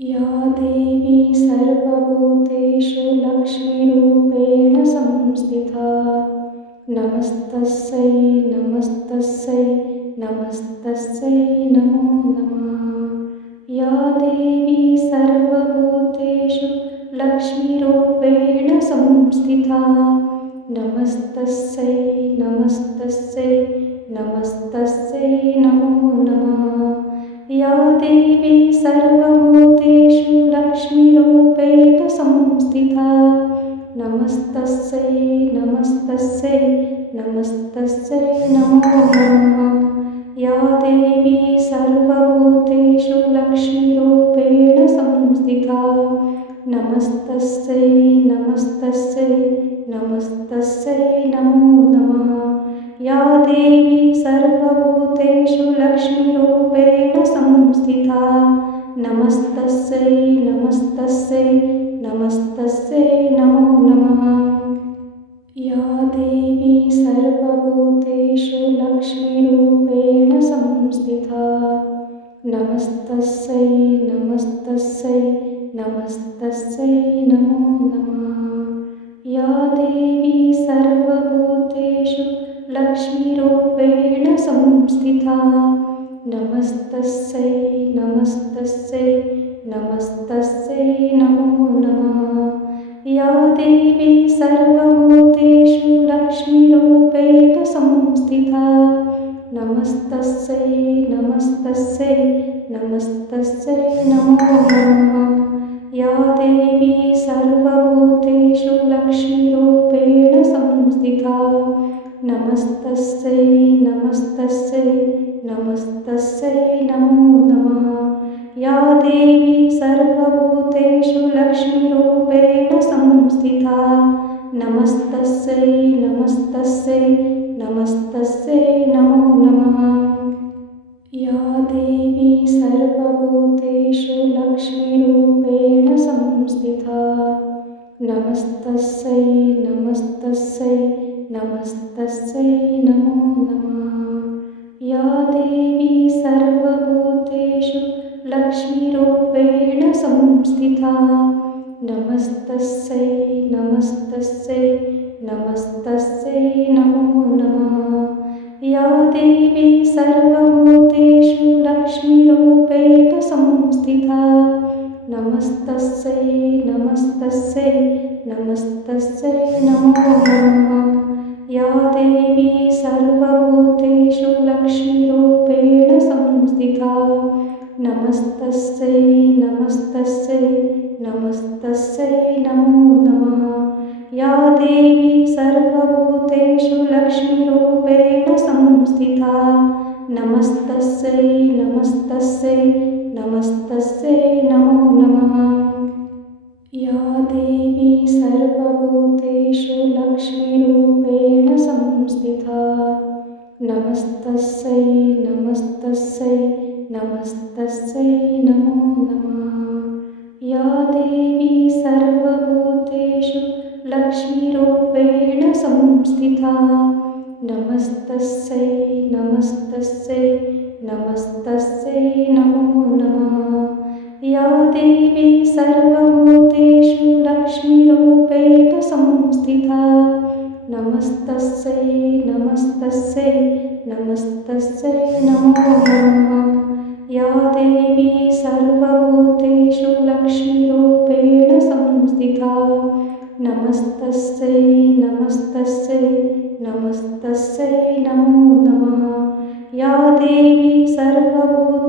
या देवी सर्वभूतेषु लक्ष्मीरूपेण संस्थिता नमस्तस्यै नमस्तस्यै नमस्तस्यै नमो नमः। या देवी सर्वभूतेषु लक्ष्मीरूपेण संस्थिता नमस्तस्यै नमस्तस्यै नमस्तस्यै नमो नमः। या देवी सर्वभूतेषु लक्ष्मीरूपेण संस्थिता नमस्तस्यै नमस्तस्यै नमस्तस्यै नमो नमः। या देवी सर्वभूतेषु लक्ष्मीरूपेण संस्थिता नमस्तस्यै नमस्तस्यै नमस्तस्यै नमो नमः। या देवी सर्वभूतेषु लक्ष्मीरूपेण संस्थिता नमस्तस्यै नमस्तस्यै नमस्तस्यै नमो नमः। या देवी सर्वभूतेषु लक्ष्मीरूपेण संस्थिता नमस्तस्यै नमस्तस्यै नमस्तस्यै नमो नमः। या देवी सर्वभूतेषु लक्ष्मीरूपेण संस्थिता नमस्तस्यै नमस्तस्यै नमस्तस्यै नमो नमः। या देवी सर्वभूतेषु लक्ष्मीरूपेण संस्थिता नमस्तस्यै नमस्तस्यै नमस्तस्यै नमो नमः। या देवी सर्वभूतेषु लक्ष्मीरूपेण संस्थिता नमस्तस्यै नमस्तस्यै नमस्तस्यै नमो नमः। या देवी सर्वभूतेषु लक्ष्मीरूपेण संस्थिता नमस्तस्यै नमस्तस्यै नमस्तस्यै नमो नमः। या देवी सर्वभूतेषु लक्ष्मीरूपेण संस्थिता नमस्तस्यै नमस्तस्यै नमस्तस्यै नमो नमः। या देवी सर्वभूतेषु लक्ष्मीरूपेण संस्थिता नमस्तस्यै नमस्तस्यै नमस्तस्यै नमो नमः। या देवी सर्वभूतेषु लक्ष्मीरूपेण संस्थिता नमस्तस्यै नमस्तस्यै नमस्तस्यै नमो नमः। या देवी सर्वभूतेषु लक्ष्मीरूपेण संस्थिता नमस्तस्यै नमस्तस्यै नमस्तस्यै नमो नमः। या देवी सर्वभूतेषु लक्ष्मीरूपेण संस्थिता नमस्तस्यै नमस्तस्यै नमस्तस्यै नमो नमः। या देवी सर्वभूतेषु लक्ष्मीरूपेण संस्थिता नमस्तस्यै नमस्तस्यै नमस्तस्यै नमो नमः। या देवी सर्वभूतेषु लक्ष्मीरूपेण संस्थिता नमस्तस्यै नमस्तस्यै नमस्तस्यै नमो नमः। या देवी सर्वभूतेषु लक्ष्मीरूपेण संस्थिता नमस्तस्यै नमस्तस्यै नमस्तस्यै नमो नमः। या देवी सर्वभूतेषु लक्ष्मीरूपेण संस्थिता नमस्तस्यै नमस्तस्यै नमस्तस्यै नमो नमः। या देवी सर्वभूतेषु